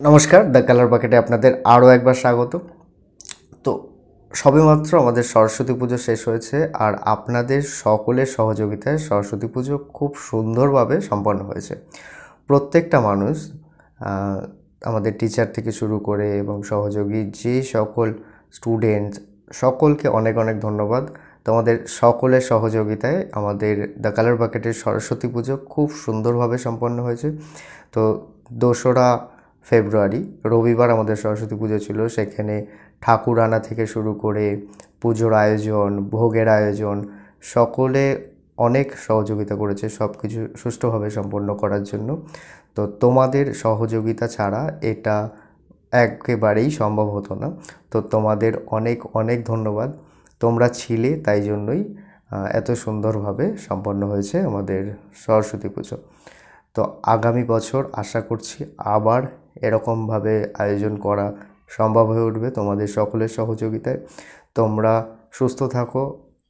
নমস্কার, the colour বাকেটে আপনাদের আরও একবার স্বাগত। তো সবেমাত্র আমাদের সরস্বতী পুজো শেষ হয়েছে, আর আপনাদের সকলের সহযোগিতায় সরস্বতী পুজো খুব সুন্দরভাবে সম্পন্ন হয়েছে। প্রত্যেকটা মানুষ, আমাদের টিচার থেকে শুরু করে এবং সহযোগী যে সকল স্টুডেন্ট, সকলকে অনেক অনেক ধন্যবাদ। তোমাদের সকলের সহযোগিতায় আমাদের দ্য কালার বাকেটের সরস্বতী পুজো খুব সুন্দরভাবে সম্পন্ন হয়েছে। তো 2রা ফেব্রুয়ারি রবিবার আমাদের সরস্বতী পুজো ছিল। সেখানে ঠাকুর আনা থেকে শুরু করে পুজোর আয়োজন, ভোগের আয়োজন, সকলে অনেক সহযোগিতা করেছে সব কিছু সুষ্ঠুভাবে সম্পন্ন করার জন্য। তো তোমাদের সহযোগিতা ছাড়া এটা একেবারেই সম্ভব হতো না। তো তোমাদের অনেক অনেক ধন্যবাদ। তোমরা ছিলে, তাই জন্যই এত সুন্দরভাবে সম্পন্ন হয়েছে আমাদের সরস্বতী পুজো। তো আগামী বছর আশা করছি আবার এরকমভাবে আয়োজন করা সম্ভব হয়ে উঠবে তোমাদের সকলের সহযোগিতায়। তোমরা সুস্থ থাকো,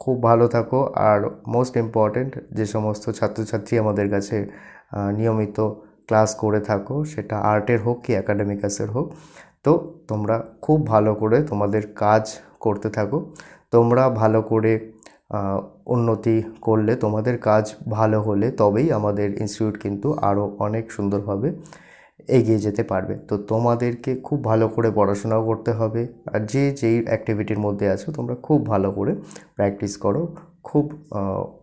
খুব ভালো থাকো, আর মোস্ট ইম্পর্ট্যান্ট যে সমস্ত ছাত্রছাত্রী আমাদের কাছে নিয়মিত ক্লাস করে থাকো, সেটা আর্টের হোক কি অ্যাকাডেমিক্যাসের হোক, তো তোমরা খুব ভালো করে তোমাদের কাজ করতে থাকো। তোমরা ভালো করে উন্নতি করলে, তোমাদের কাজ ভালো হলে তবেই আমাদের ইনস্টিটিউট কিন্তু আরও অনেক সুন্দরভাবে এগিয়ে যেতে পারবে। তো তোমাদেরকে খুব ভালো করে পড়াশোনাও করতে হবে, আর যেই অ্যাক্টিভিটির মধ্যে আছো তোমরা খুব ভালো করে প্র্যাকটিস করো, খুব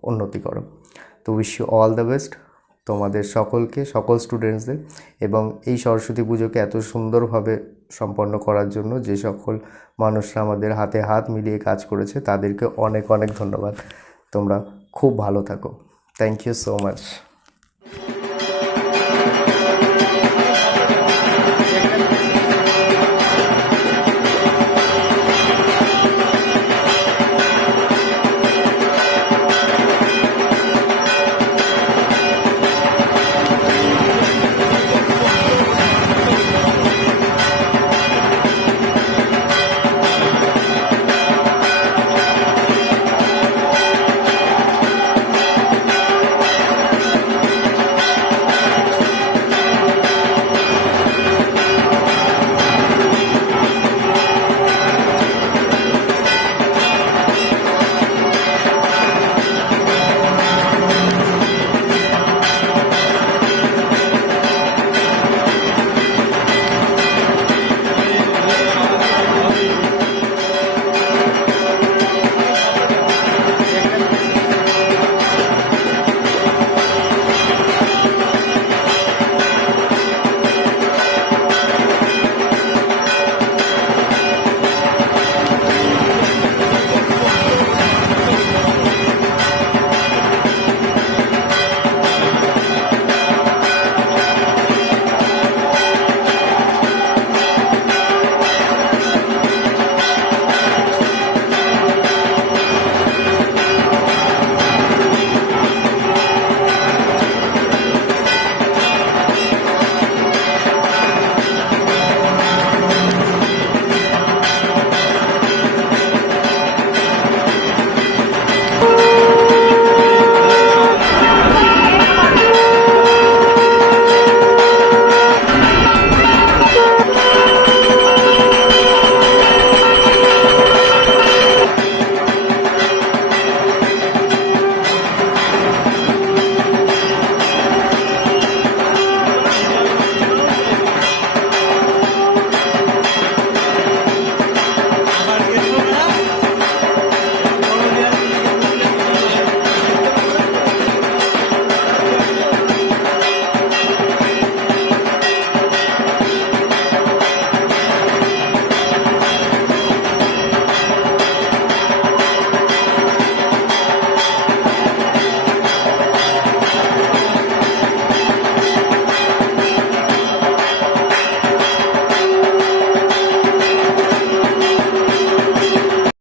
উন্নতি করো। তো wish you all the best তোমাদের সকলকে, সকল স্টুডেন্টসদের। এবং এই সরস্বতী পুজোকে এত সুন্দরভাবে সম্পন্ন করার জন্য যে সকল মানুষরা আমাদের হাতে হাত মিলিয়ে কাজ করেছে তাদেরকে অনেক অনেক ধন্যবাদ। তোমরা খুব ভালো থাকো। Thank you so much.